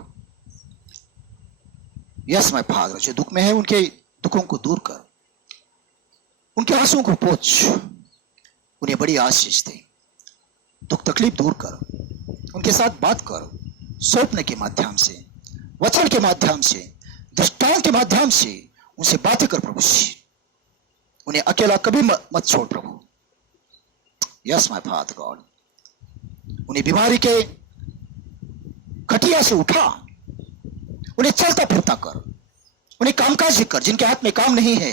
यस माय फादर, जो दुख में है उनके दुखों को दूर कर, उनके आंसुओं को पोंछ, उन्हें बड़ी आशीष दे। दुख तकलीफ दूर कर, उनके साथ बात कर, स्वप्न के माध्यम से, वचन के माध्यम से, दृष्टांत के माध्यम से उनसे बातें कर प्रभु। उन्हें अकेला कभी मत छोड़ प्रभु। यस माय फादर गॉड, उन्हें बीमारी के खटिया से उठा, उन्हें चलता फिरता कर, उन्हें कामकाजी कर, जिनके हाथ में काम नहीं है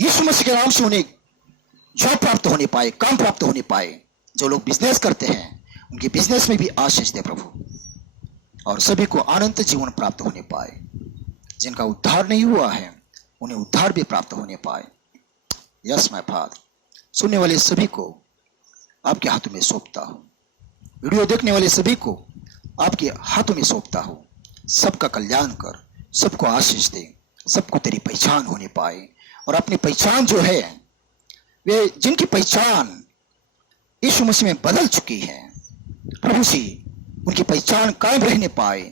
यीशु मसीह के नाम से उन्हें जॉब प्राप्त होने पाए, काम प्राप्त होने पाए। जो लोग बिजनेस करते हैं उनके बिजनेस में भी आशीष दे प्रभु, और सभी को अनंत जीवन प्राप्त होने पाए। जिनका उद्धार नहीं हुआ है उन्हें उद्धार भी प्राप्त होने पाए। यस माय फादर, सुनने वाले सभी को आपके हाथों में सौंपता हूं, वीडियो देखने वाले सभी को आपके हाथों में सौंपता हूं। सबका कल्याण कर, सबको आशीष दे, सबको तेरी पहचान होने पाए, और अपनी पहचान जो है, वे जिनकी पहचान यीशु मसीह में बदल चुकी है प्रभु जी, उनकी पहचान कायम रहने पाए,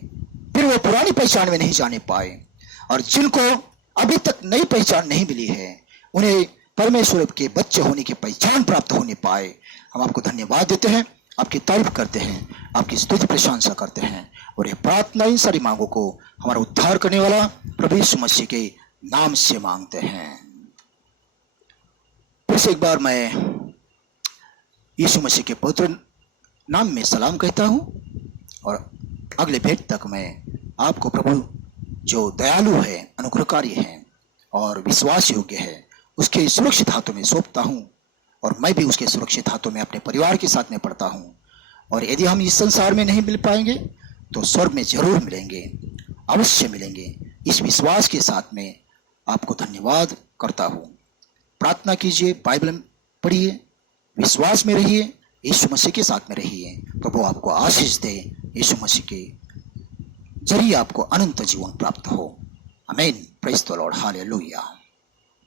फिर वो पुरानी पहचान में नहीं जाने पाए। और जिनको अभी तक नई पहचान नहीं मिली है, उन्हें परमेश्वर के बच्चे होने की पहचान प्राप्त होने पाए। हम आपको धन्यवाद देते हैं, आपकी तारीफ करते हैं, आपकी स्तुति प्रशंसा करते हैं, और ये प्रार्थना इन सारी मांगों को हमारा उद्धार करने वाला प्रभु यीशु मसीह के नाम से मांगते हैं। फिर से एक बार मैं यीशु मसीह के पवित्र नाम में सलाम कहता हूं, और अगले भेंट तक मैं आपको प्रभु जो दयालु है, अनुग्रहकारी है और विश्वास योग्य है, उसके सुरक्षित हाथों में सौंपता हूं, और मैं भी उसके सुरक्षित हाथों में अपने परिवार के साथ में पढ़ता हूं। और यदि हम इस संसार में नहीं मिल पाएंगे तो स्वर्ग में जरूर मिलेंगे, अवश्य मिलेंगे। इस विश्वास के साथ में आपको धन्यवाद करता हूं। प्रार्थना कीजिए, बाइबल पढ़िए, विश्वास में रहिए, यीशु मसीह के साथ में रहिए। प्रभु आपको आशीष दे, यीशु मसीह के जरिए आपको अनंत जीवन प्राप्त हो। आमीन। Praise the Lord, hallelujah.